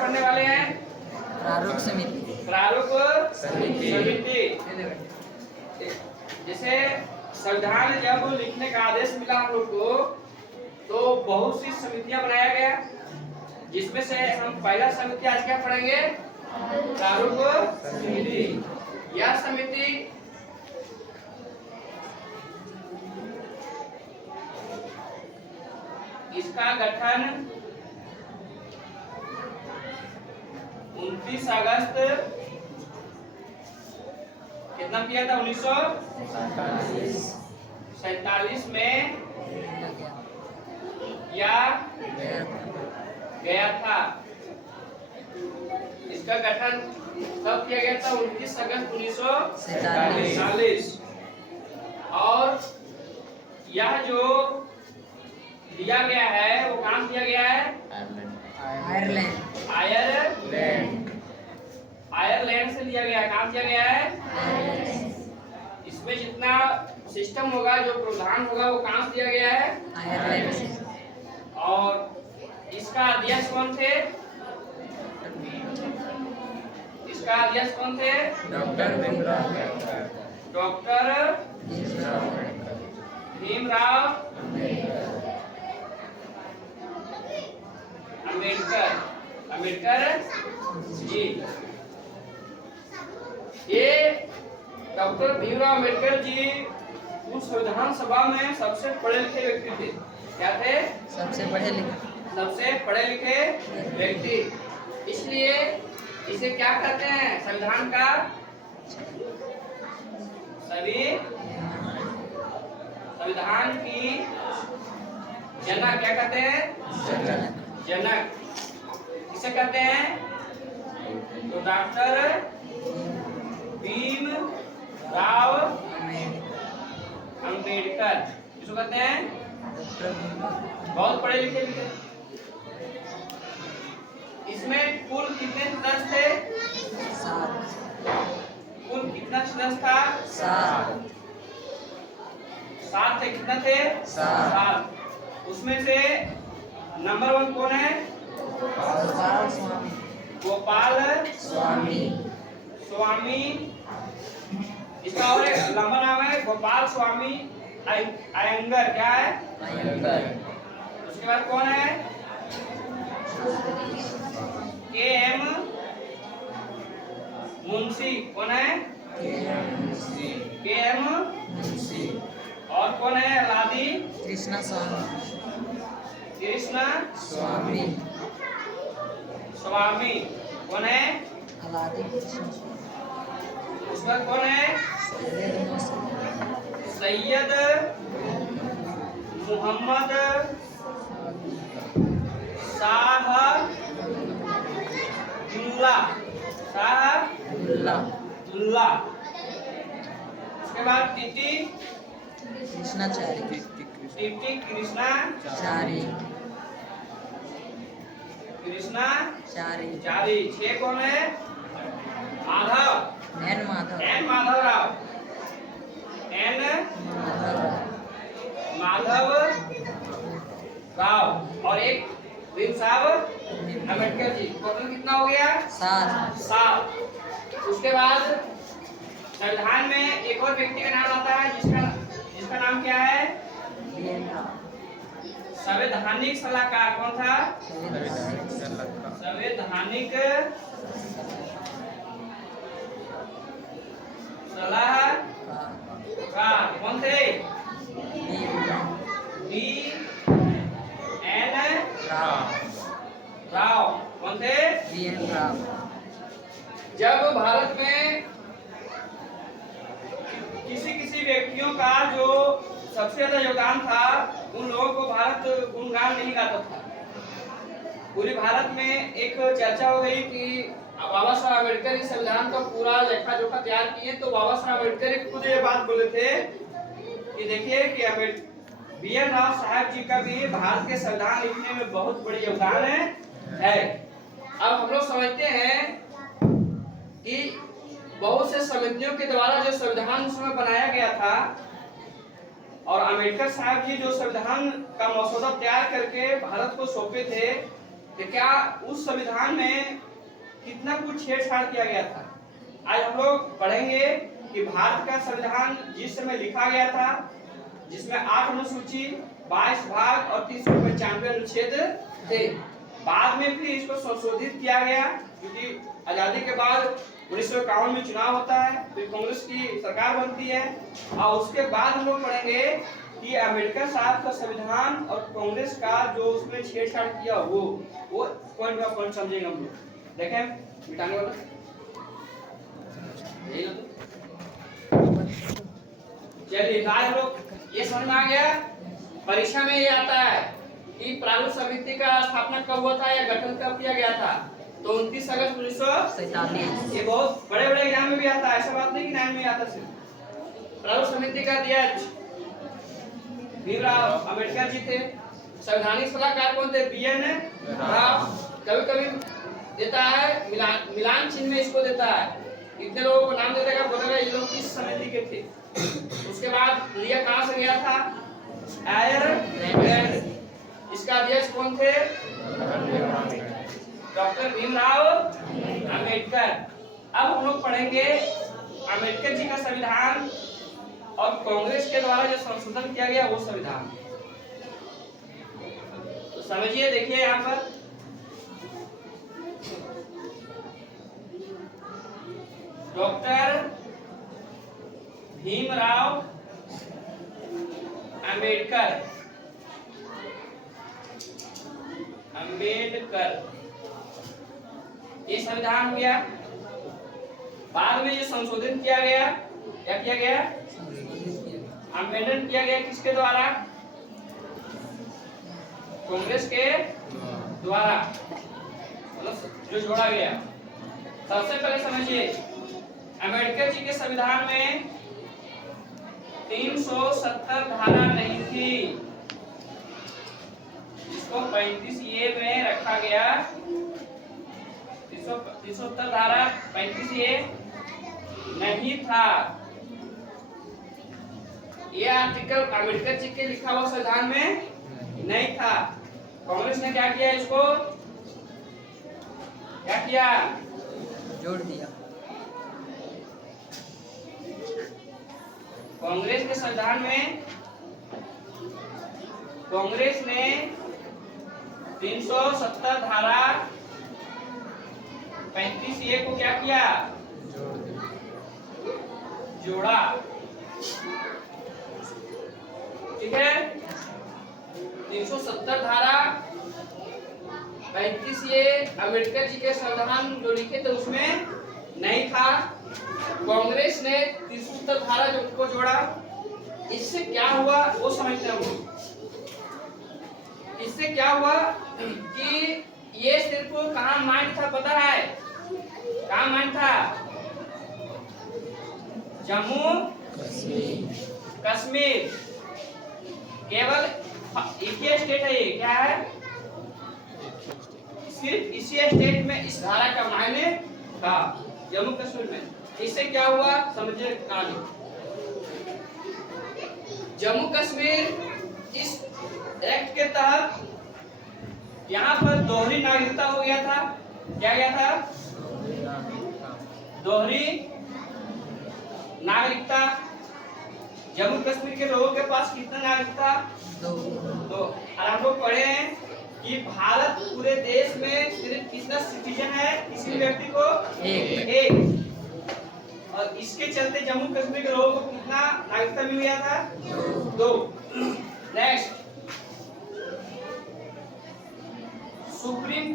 पढ़ने वाले हैं? प्रारूप समिति। प्रारूप समिति। जैसे संविधान जब लिखने का आदेश मिला हम लोग को, तो बहुत सी समितियां बनाया गया, जिसमें से हम पहला समिति आज क्या पढ़ेंगे? प्रारूप समिति। यह समिति इसका गठन 29 अगस्त कितना किया था? 1947 में किया गया था। इसका गठन तब किया गया था 29 अगस्त 1947। और यह जो दिया गया है वो कहाँ दिया गया है? आयरलैंड से लिया गया है। कहाँ दिया गया है? इसमें जितना सिस्टम होगा, जो प्रावधान होगा, वो कहाँ से दिया गया है? आयरलैंड से। और इसका अध्यक्ष कौन थे? इसका अध्यक्ष कौन थे? डॉक्टर भीमराव अम्बेडकर जी। ये डॉक्टर भीमराव अम्बेडकर जी उस संविधान सभा में सबसे पढ़े लिखे व्यक्ति थे। क्या थे? सबसे पढ़े लिखे व्यक्ति। इसलिए इसे क्या कहते हैं? संविधान का सभी संविधान की जनक क्या कहते हैं? जनक किसे कहते हैं? तो डॉक्टर भीमराव अम्बेडकर किसको कहते हैं? बहुत पढ़े लिखे भी थे। इसमें कुल कितने सदस्य थे? 7। कुल कितना सदस्य था? 7 थे। कितना थे? 7। उसमें से नंबर 1 कौन है? गोपाल स्वामी। इसका और एक लंबा नाम है गोपाल स्वामी अयंगर। क्या है? अयंगर। उसके बाद कौन है? के.एम. मुंशी। कौन है? के.एम. मुंशी। और कौन है? अलादी कृष्णा स्वामी। कौन है? उसका कौन है? सैयद मोहम्मद शाहदुल्ला। उसके बाद टीटी कृष्णाचारी। 6 कौन है? एन माधव राव। और एक भीम साहब अम्बेडकर जी। टोटल कितना हो गया? 7। उसके बाद संविधान में एक और व्यक्ति का नाम आता है, जिसका नाम क्या है? संवैधानिक सलाहकार। कौन था? संवैधानिक सलाहकार। कौन थे? B.N. राव। कौन थे? B.N. राव। जब भारत में किसी व्यक्तियों का जो सबसे ज्यादा योगदान था, उन लोगों को भारत गुणगान नहीं गाता था। पूरे भारत में एक चर्चा हो गई कि बाबा साहब अम्बेडकर इस संविधान का पूरा लेखा जोखा तैयार किए। तो बाबा साहब अम्बेडकर खुद ये बात बोले थे कि देखिए कि B.N. राव साहब जी का भी भारत के संविधान लिखने में बहुत बड़ी योगदान है। अब हम लोग समझते हैं कि बहुत से समितियों के द्वारा जो संविधान उस समय बनाया गया था, और अम्बेडकर साहब जी जो संविधान का मसौदा तैयार करके भारत को सौंपे थे, कि क्या उस संविधान में कितना कुछ छेड़छाड़ किया गया था। आज हम लोग पढ़ेंगे कि भारत का संविधान जिस समय लिखा गया था, जिसमें 8 अनुसूची, 22 भाग और 395 अनुच्छेद थे, बाद में फिर इसको संशोधित किया गया क्योंकि आजादी के बाद 1951 में चुनाव होता है, फिर कांग्रेस की सरकार बनती है और उसके बाद हम लोग पढ़ेंगे कि अम्बेडकर साहब का संविधान और कांग्रेस का जो उसमें छेड़छाड़ किया वो पॉइंट बाय पॉइंट समझेंगे हम लोग। देखें मिटाने वाला चलिए, आज हम लोग ये समझ में आ गया। परीक्षा में ये आता है कि प्रारूप समिति का स्थापना कब हुआ था या गठन कब किया गया था, तो 29 अगस्त 1947। ये बहुत बड़े बड़े एग्जाम में भी आता है, ऐसा बात नहीं कि 9 में आता सिर्फ। प्रारूप समिति का अध्यक्ष भीमराव अंबेडकर जी थे। संवैधानिक सलाहकार कौन थे? BN राव। कभी कभी देता है मिलान चिन्ह में इसको देता है, इतने लोगों को नाम दे देगा, बोलेगा ये लोग किस समिति के थे। उसके बाद लिया कहां से गया था? आयरलैंड। इसका अध्यक्ष कौन थे? डॉक्टर भीमराव अंबेडकर। अब हम लोग पढ़ेंगे अंबेडकर जी का संविधान और कांग्रेस के द्वारा जो संशोधन किया गया वो संविधान। तो समझिए, देखिए यहाँ पर डॉक्टर भीमराव अंबेडकर ये संविधान हो गया। बाद में ये संशोधन किया गया, क्या किया गया? अमेंडमेंट किया गया किसके द्वारा? कांग्रेस के द्वारा, मतलब जो जोड़ा गया। सबसे पहले समझिए, अंबेडकर जी के संविधान में 370 धारा नहीं थी, इसको 35A में रखा गया। 370 धारा 35A नहीं था। ये आर्टिकल अंबेडकर जी के लिखा हुआ संविधान में नहीं था। कांग्रेस ने क्या किया? इसको क्या किया? जोड़ दिया। कांग्रेस के संविधान में कांग्रेस ने 370 धारा 35A को क्या किया? जोड़ा। ठीक है, 370 धारा 35A अंबेडकर जी के संविधान जो लिखे थे उसमें नहीं था। कांग्रेस ने 370 धारा जो को जोड़ा। इससे क्या हुआ वो समझते हैं हम। इससे क्या हुआ कि ये सिर्फ कहाँ मान्य था पता है? कहाँ मान्य था? जम्मू कश्मीर। केवल एक ही स्टेट है ये, क्या है? सिर्फ इसी स्टेट में इस धारा का मायने था, जम्मू कश्मीर में। इससे क्या हुआ समझिए कहानी। जम्मू कश्मीर इस एक्ट के तहत यहाँ पर दोहरी नागरिकता हो गया था। क्या गया था? दोहरी नागरिकता। जम्मू कश्मीर के लोगों के पास कितना नागरिकता? 2। और हम लोग पढ़े हैं कि भारत पूरे देश में सिर्फ कितना सिटीजन है किसी व्यक्ति को? एक। और इसके चलते जम्मू कश्मीर के लोगों को कितना नागरिकता मिल गया था? 2। नेक्स्ट, सुप्रीम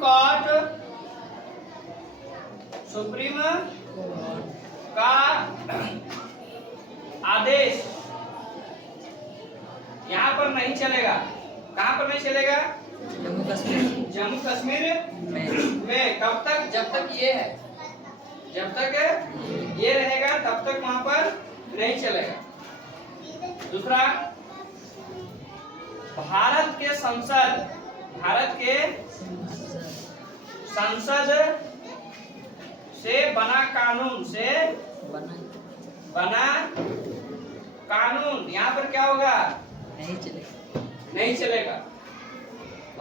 का आदेश यहाँ पर नहीं चलेगा। कहाँ पर नहीं चलेगा? जम्मू कश्मीर में। कब तक? जब तक ये है, जब तक ये रहेगा तब तक वहां पर नहीं चलेगा। दूसरा, भारत के संसद से बना कानून यहाँ पर क्या होगा? नहीं चलेगा।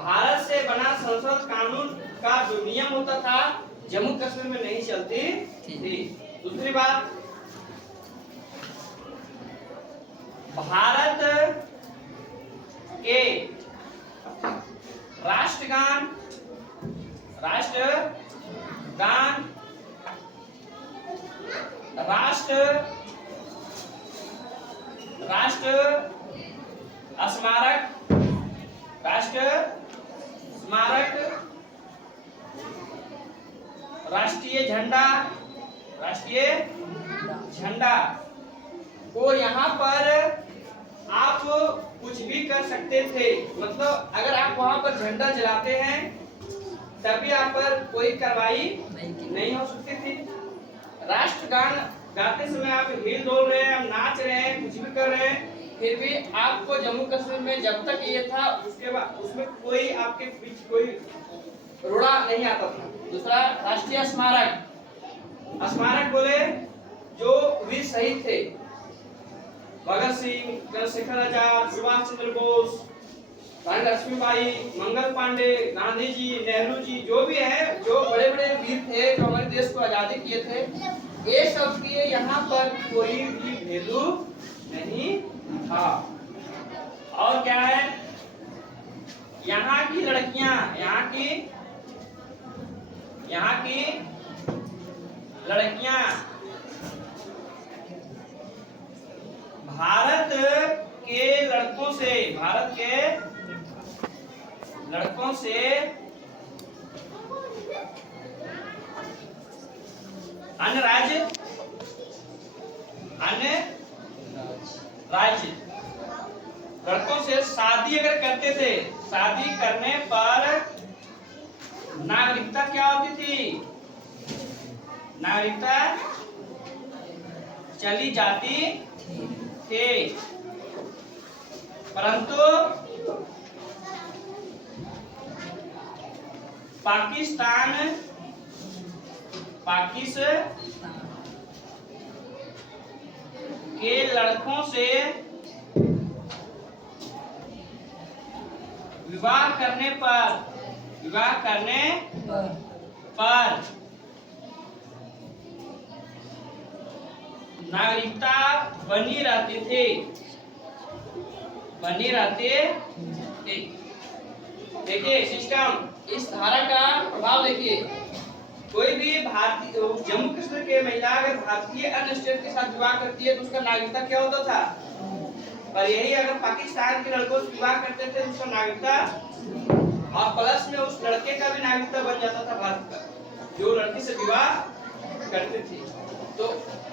भारत से बना संसद कानून का जो नियम होता था जम्मू कश्मीर में नहीं चलती थी। दूसरी बात, भारत के राष्ट्रगान राष्ट्र स्मारक राष्ट्रीय झंडा को यहाँ पर आप कुछ भी कर सकते थे। मतलब अगर आप वहां पर झंडा जलाते हैं तभी आप पर कोई कार्रवाई नहीं हो सकती थी। राष्ट्रगान गाते समय आप हिल डोल रहे हैं, आप नाच रहे हैं, कुछ भी कर रहे हैं, फिर भी आपको जम्मू कश्मीर में जब तक ये था उसके बाद उसमें कोई आपके बीच कोई रोड़ा नहीं आता था। दूसरा, राष्ट्रीय स्मारक बोले जो वीर शहीद थे, भगत सिंह, चंद्रशेखर आजाद, सुभाष चंद्र बोस, रानी लक्ष्मीबाई, मंगल पांडे, गांधी जी, नेहरू जी, जो भी है, जो बड़े बड़े वीर थे जो हमारे देश को आजादी किए थे, ये सब के यहाँ पर कोई भी वैल्यू नहीं था। और क्या है, यहाँ की लड़कियां भारत के लड़कों से अन्य राज्य लड़कों से शादी अगर करते थे, शादी करने पर नागरिकता क्या होती थी? नागरिकता चली जाती थी। परंतु पाकिस्तान के लड़कों से विवाह करने पर नागरिकता बनी रहती थी। देखिए सिस्टम, इस धारा का प्रभाव देखिए। कोई भी भारतीय जम्मू कश्मीर के महिला अगर भारतीय अन्य स्टेट के साथ विवाह करती है तो उसका नागरिकता क्या होता था? पर यही अगर पाकिस्तान के लड़कों से विवाह करते थे तो उसका नागरिकता, और प्लस में उस लड़के का भी नागरिकता बन जाता था भारत का, जो लड़की से विवाह करते थे। तो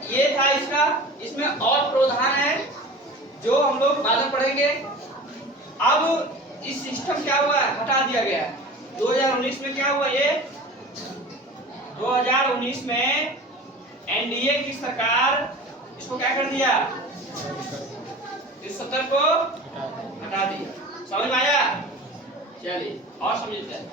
ये था इसका। इसमें और प्रावधान है जो हम लोग बाद में पढ़ेंगे। अब इस सिस्टम क्या हुआ, हटा दिया गया। 2019 में क्या हुआ, ये 2019 में एनडीए की सरकार इसको क्या कर दिया, इस सत्र को हटा दिया। समझ में आया? चलिए और समझते हैं।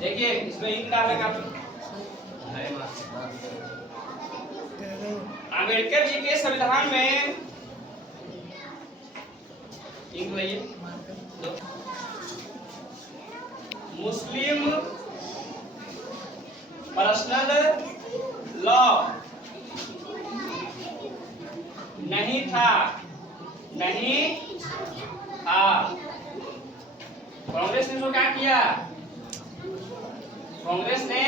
देखिए इसमें इंक डालने का आम्बेडकर जी के संविधान में इंक लाइए। मुस्लिम पर्सनल लॉ नहीं था। कांग्रेस ने तो क्या किया, कांग्रेस ने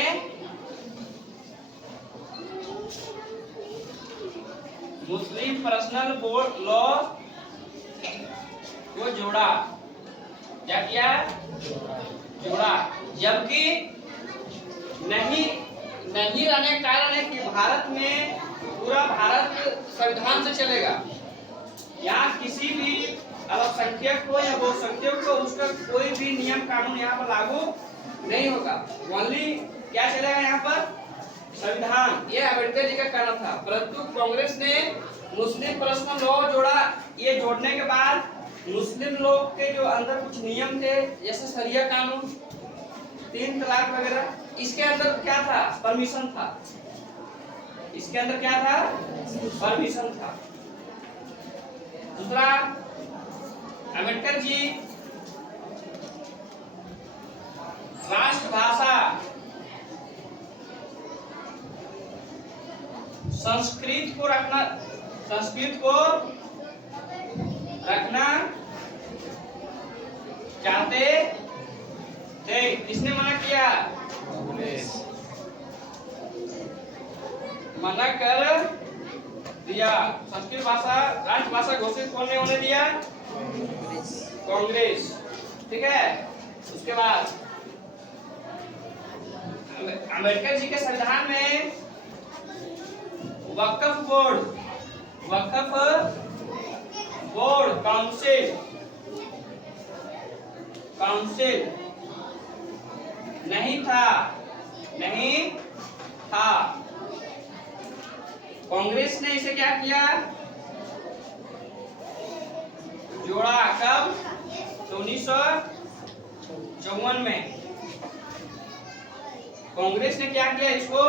मुस्लिम पर्सनल लॉ को जोड़ा। क्या किया, जोड़ा। जबकि नहीं रहने का कारण है कि भारत में पूरा भारत संविधान से चलेगा। यहाँ किसी भी अल्पसंख्यक को या बहुसंख्यक को उसका कोई भी नियम कानून यहाँ पर लागू नहीं होगा। ओनली क्या चलेगा यहाँ पर, संविधान। ये अम्बेडकर जी का कहना था। परंतु कांग्रेस ने मुस्लिम पर्सनल लॉ जोड़ा। ये जोड़ने के बाद मुस्लिम लोग के जो अंदर कुछ नियम थे, जैसे शरिया कानून, 3 तलाक वगैरह, इसके अंदर क्या था, परमिशन था। इसके अंदर क्या था, परमिशन था। दूसरा, अम्बेडकर जी राष्ट्रभाषा संस्कृत को रखना चाहते थे। किसने मना किया? मना कर दिया। संस्कृत भाषा राष्ट्रभाषा घोषित कौन ने होने दिया? कांग्रेस। ठीक है। उसके बाद अम्बेडकर जी के संविधान में वक्फ बोर्ड काउंसिल नहीं था। कांग्रेस ने इसे क्या किया? जोड़ा। कब? 1954 में कांग्रेस ने क्या किया? इसको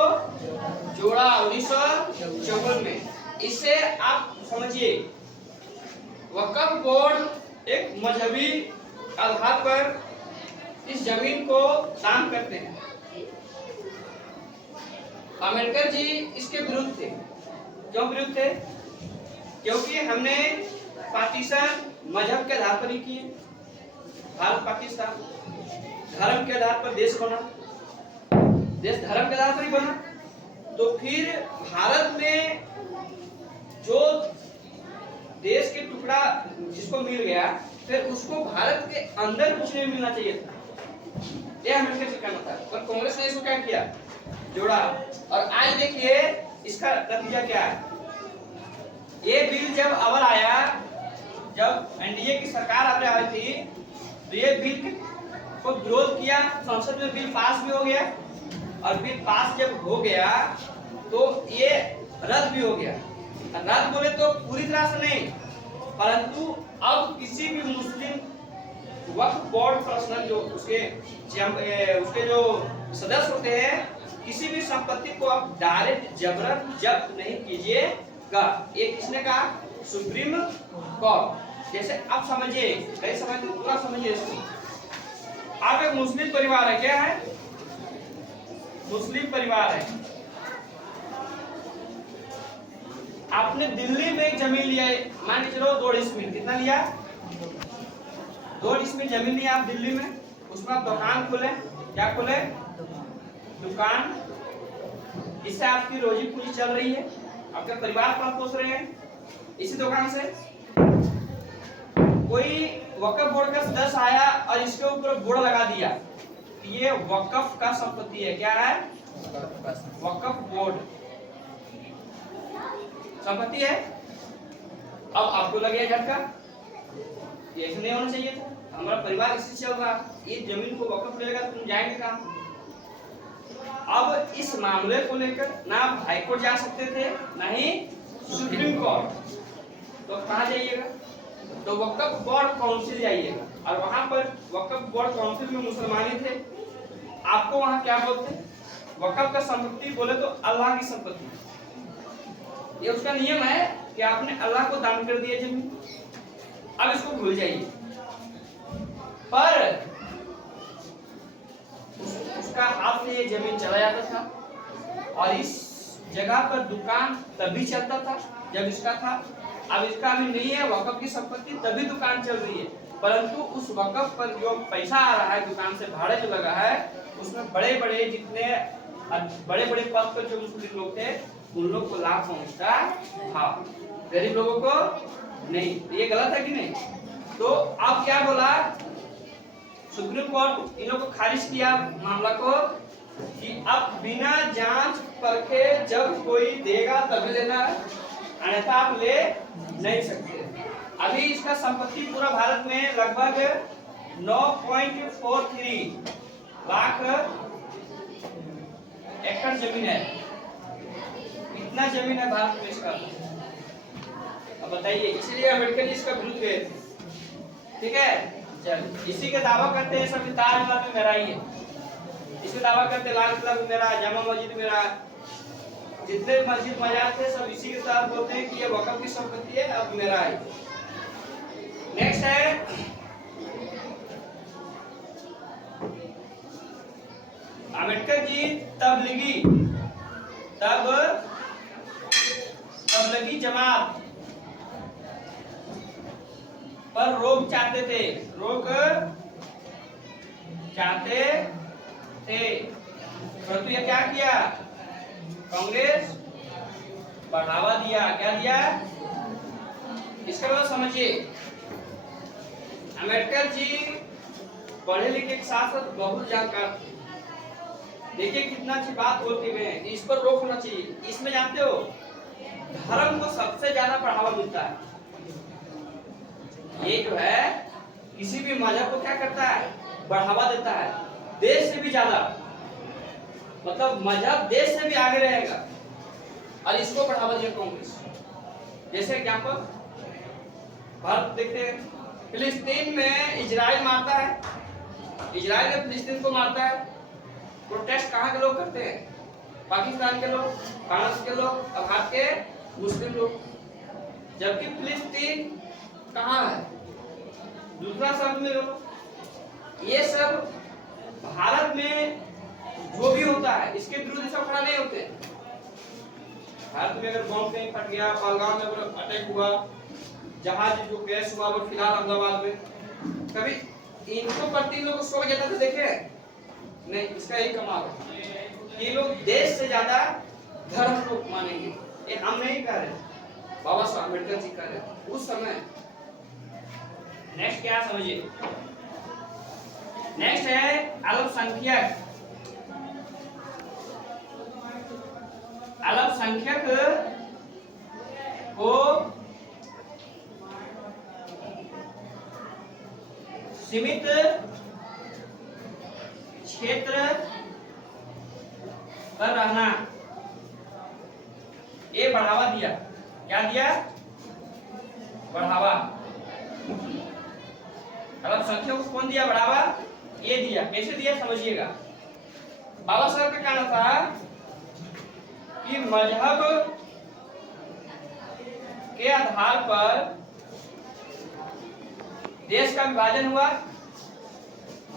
जोड़ा 1954 में। इससे आप समझिए, वक्फ बोर्ड एक मजहबी आधार पर इस जमीन को दान करते हैं। अम्बेडकर जी इसके विरुद्ध थे। क्यों विरुद्ध थे? क्योंकि हमने पार्टीशन मजहब के आधार पर ही किए। भारत पाकिस्तान धर्म के आधार पर देश बना, देश धर्म के आधार पर ही बना। तो फिर भारत में जो देश के टुकड़ा जिसको मिल गया, फिर उसको भारत के अंदर कुछ नहीं मिलना चाहिए था। यह अम्बेडकर जी का कहना था। पर कांग्रेस ने इसको क्या किया? जोड़ा। और आज देखिए इसका नतीजा क्या है। ये बिल जब अमल आया, जब एनडीए की सरकार अमल आई थी, तो ये बिल को विरोध किया। संसद में बिल पास भी हो गया, और बिल पास जब हो गया तो ये रद्द भी हो गया। रद्द बोले तो पूरी तरह से नहीं, परंतु अब किसी भी मुस्लिम वक्फ बोर्ड पर्सनल जो उसके जो सदस्य होते हैं, किसी भी संपत्ति को आप डायरेक्ट जबरन जब्त नहीं कीजिएगा। ये किसने कहा? Supreme court. जैसे आप समझिए, कई समझते पूरा समझिए इसको। आप एक मुस्लिम परिवार है, क्या है? मुस्लिम परिवार है। आपने दिल्ली में एक जमीन लिया है, मान के चलो 2 डिसमिल। कितना लिया? 2 डिसमिल जमीन लिया आप दिल्ली में। उसमें आप दुकान खोले। क्या खोले? दुकान। इससे आपकी रोजी पूंजी चल रही है, आपका परिवार पाल पोस रहे हैं इसी दुकान से। कोई वक्फ बोर्ड का सदस्य आया और इसके ऊपर बोर्ड लगा दिया कि ये वक्फ का संपत्ति है। क्या है? वक्फ बोर्ड संपत्ति है। अब आपको लगे झटका, ये ऐसे नहीं होना चाहिए था। हमारा परिवार इससे चल रहा, ये जमीन को वक्फ मिलेगा तो तुम जाएंगे कहाँ? अब इस मामले को लेकर ना आप हाई कोर्ट जा सकते थे, ना ही सुप्रीम कोर्ट। तो कहाँ जाइएगा? तो वक्फ बोर्ड काउंसिल जाइएगा, और वहां पर वक्फ बोर्ड काउंसिल में मुसलमान ही थे। आपको वहां क्या बोलते? वक्फ का संपत्ति बोले तो अल्लाह की संपत्ति। ये उसका नियम है कि आपने अल्लाह को दान कर दिया जमीन। अब इसको भूल जाइए। पर उसका हाथ से ये जमीन चला जाता था, और इस जगह पर दुकान तभी चलता था जब इसका था। अब इसका भी नहीं है, वक्फ की संपत्ति, तभी दुकान चल रही है। परंतु उस वक्फ पर जो पैसा आ रहा है दुकान से, भाड़े जो लगा है, उसमें बड़े बड़े पद पर जो मुस्लिम लोग थे, उन लोग को लाभ पहुंचता था, गरीब लोगों को नहीं। ये गलत है कि नहीं? तो अब क्या बोला सुप्रीम कोर्ट? इन लोगों को खारिज किया मामला को कि अब बिना जांच परखे जब कोई देगा तभी लेना, अन्यथा आप ले नहीं सकते। अभी इसका संपत्ति पूरा भारत में लगभग 9.43 लाख एकड़ जमीन है। इतना जमीन है भारत में इसका। अब बताइए, इसलिए अम्बेडकर जी इसका विरोध गए थे। ठीक है, चल इसी के दावा करते हैं सब ताजमहल में मेरा ही है। इसके दावा करते लाल किला भी मेरा, जामा मस्जिद मेरा, जितने मस्जिद मजार थे सब इसी के साथ बोलते हैं कि ये वक्फ की संपत्ति है, अब मेरा है। नेक्स्ट है अम्बेडकर जी तबलीगी जमात पर रोक चाहते थे परंतु यह क्या किया, कांग्रेस बढ़ावा दिया। क्या दिया, इसका मतलब समझिए। अम्बेडकर जी पढ़े लिखे के साथ साथ बहुत जानकार थे। देखिए कितना अच्छी बात बोलती है, इस पर रोक होना चाहिए। इसमें जानते हो धर्म को सबसे ज्यादा बढ़ावा मिलता है। ये जो है किसी भी मजहब को क्या करता है, बढ़ावा देता है, देश से भी ज्यादा। मतलब मजहब देश से भी आगे रहेगा और इसको बढ़ावा दिया कांग्रेस। जैसे एग्जाम्पल भारत देखते हैं, फिलिस्तीन में इजराइल मारता है, इजराइल ने फिलिस्तीन को मारता है। प्रोटेस्ट कहाँ के लोग करते हैं, पाकिस्तान के लोग, बांग्लादेश के लोग और भारत के मुस्लिम लोग। जबकि फिलिस्तीन कहाँ है, दूसरा शब्द में लोग। ये सब भारत में जो भी होता है इसके विरुद्ध सब खड़ा नहीं होते। भारत में अगर बम कहीं फट गया, पहलगाम में अगर अटैक हुआ, जहाज जो क्रैश हुआ वो फिलहाल अहमदाबाद में, कभी इनको प्रति इन लोग सो जाता था देखे नहीं। इसका यही कमाल है कि ये लोग देश से ज्यादा धर्म को मानेंगे। ये हम नहीं कह रहे, बाबा साहब अम्बेडकर जी कह रहे उस समय। नेक्स्ट क्या समझिए, नेक्स्ट है अल्पसंख्यक। अल्पसंख्यक को सीमित क्षेत्र पर रहना, ये बढ़ावा दिया। क्या दिया, बढ़ावा। अल्पसंख्यकों को कौन दिया बढ़ावा, ये दिया। कैसे दिया समझिएगा। बाबा साहब का कहना था कि मजहब के आधार पर देश का विभाजन हुआ।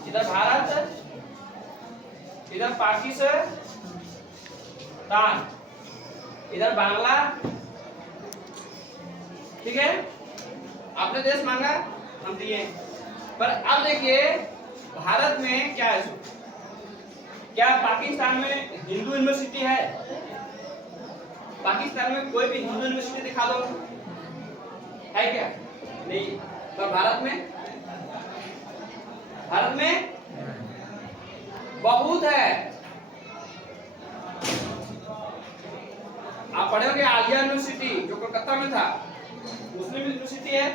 इधर भारत, इधर पाकिस्तान, इधर बांग्ला। ठीक है, आपने देश मांगा, हम दिए। पर अब देखिए भारत में क्या है, क्या पाकिस्तान में हिंदू यूनिवर्सिटी है? पाकिस्तान में कोई भी हिंदू यूनिवर्सिटी दिखा दो, है क्या? नहीं। पर भारत में बहुत है। आप पढ़े होंगे आलिया यूनिवर्सिटी जो कोलकाता में था, मुस्लिम यूनिवर्सिटी है।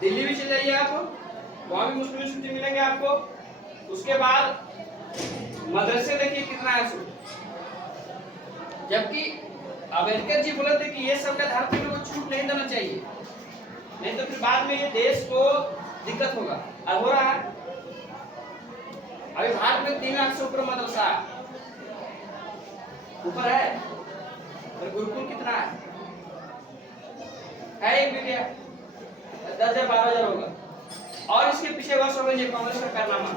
दिल्ली भी चले जाइए आप, वहां भी मुस्लिम यूनिवर्सिटी मिलेंगे आपको। उसके बाद मदरसे देखिए कितना है। जबकि अम्बेडकर जी बोले थे कि ये सब का धर्म के लोगों को छूट नहीं देना चाहिए, नहीं तो फिर बाद में ये देश को दिक्कत होगा। और हो रहा है। अभी भारत में 3 लाख से ऊपर मदरसा ऊपर है, और गुरुकुल कितना है एक भी क्या 10,000 12,000 होगा। और इसके पीछे वर्ष हो गए कांग्रेस का कारनामा।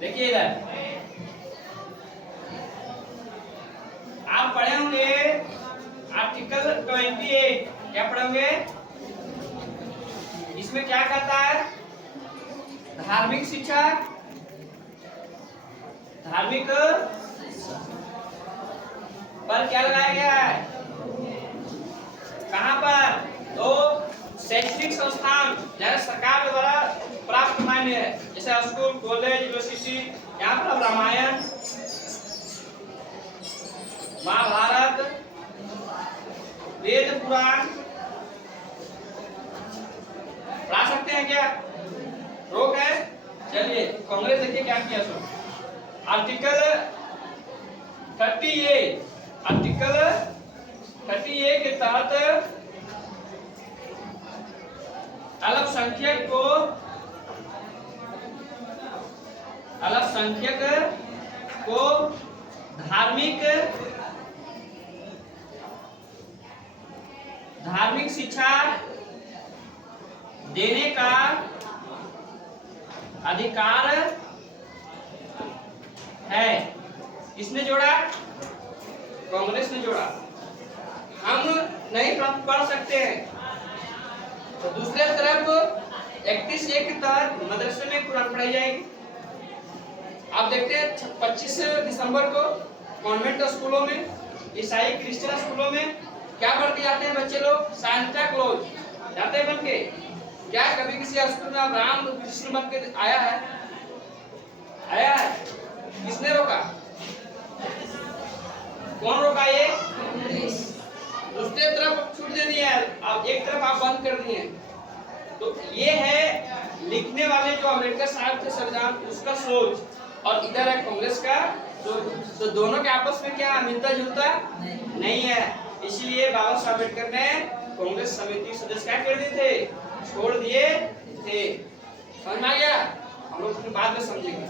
देखिए इधर आप पढ़े होंगे आर्टिकल 28। क्या पढ़ोगे, इसमें क्या कहता है, धार्मिक शिक्षा, धार्मिक पर क्या लगाया गया है, कहां पर, तो शैक्षणिक संस्थान जैसे सरकार के द्वारा प्राप्त मान्य है, जैसे स्कूल, कॉलेज, यूनिवर्सिटी। यहाँ पर रामायण, महाभारत, वेद पुराण पढ़ा सकते हैं क्या, रोक है? चलिए कांग्रेस देखिए क्या किया। So article 30A, article 30A के तहत अल्पसंख्यक को धार्मिक शिक्षा देने का अधिकार है। किसने जोड़ा? कांग्रेस ने जोड़ा। हम नहीं पढ़ सकते हैं। तो दूसरे तरफ 31A के तहत मदरसे में कुरान पढ़ाई जाएगी। आप देखते हैं 25 दिसंबर को कॉन्वेंट स्कूलों में, ईसाई क्रिश्चियन स्कूलों में क्या बन के जाते हैं बच्चे लोग? सांता क्लॉज जाते हैं बन के। क्या कभी किसी स्कूल में आप राम कृष्ण बन के आया है? आया है? किसने रोका? कौन रोका? ये दूसरे तरफ छूट दे दिया है, अब एक तरफ आप बंद कर दिए। तो ये है लिखने वाले जो अम्बेडकर साहब थे संविधान, उसका सोच, और इधर है कांग्रेस का सोच। तो दोनों के आपस में क्या मिलता जुलता नहीं है। इसलिए बाबा साहब अम्बेडकर ने कांग्रेस समिति सदस्य क्या कर दिए थे? छोड़ दिए थे। समझ में आ गया? हम लोग बाद में समझेंगे।